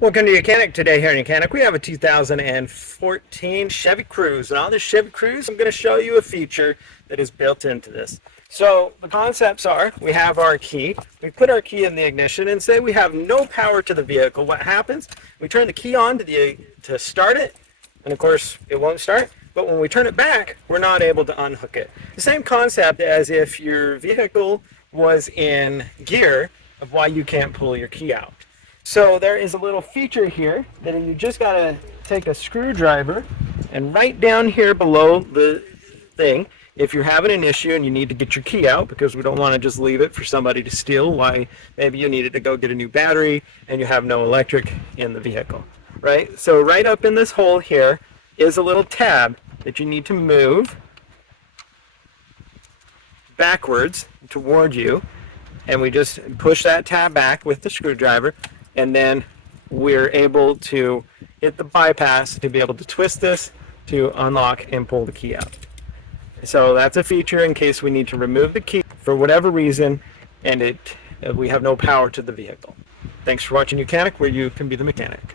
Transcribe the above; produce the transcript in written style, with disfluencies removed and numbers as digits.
Welcome to YOUCANIC. Today here in YOUCANIC we have a 2014 Chevy Cruze, and on this Chevy Cruze I'm going to show you a feature that is built into this. So the concepts are, we have our key, we put our key in the ignition and say we have no power to the vehicle. What happens? We turn the key on to start it, and of course it won't start, but when we turn it back we're not able to unhook it. The same concept as if your vehicle was in gear of why you can't pull your key out. So there is a little feature here that you just got to take a screwdriver and right down here below the thing, if you're having an issue and you need to get your key out, because we don't want to just leave it for somebody to steal, why maybe you needed to go get a new battery and you have no electric in the vehicle, right? So right up in this hole here is a little tab that you need to move backwards toward you, and we just push that tab back with the screwdriver, and then we're able to hit the bypass to be able to twist this to unlock and pull the key out. So that's a feature in case we need to remove the key for whatever reason and we have no power to the vehicle. Thanks for watching YOUCANIC, where you can be the mechanic.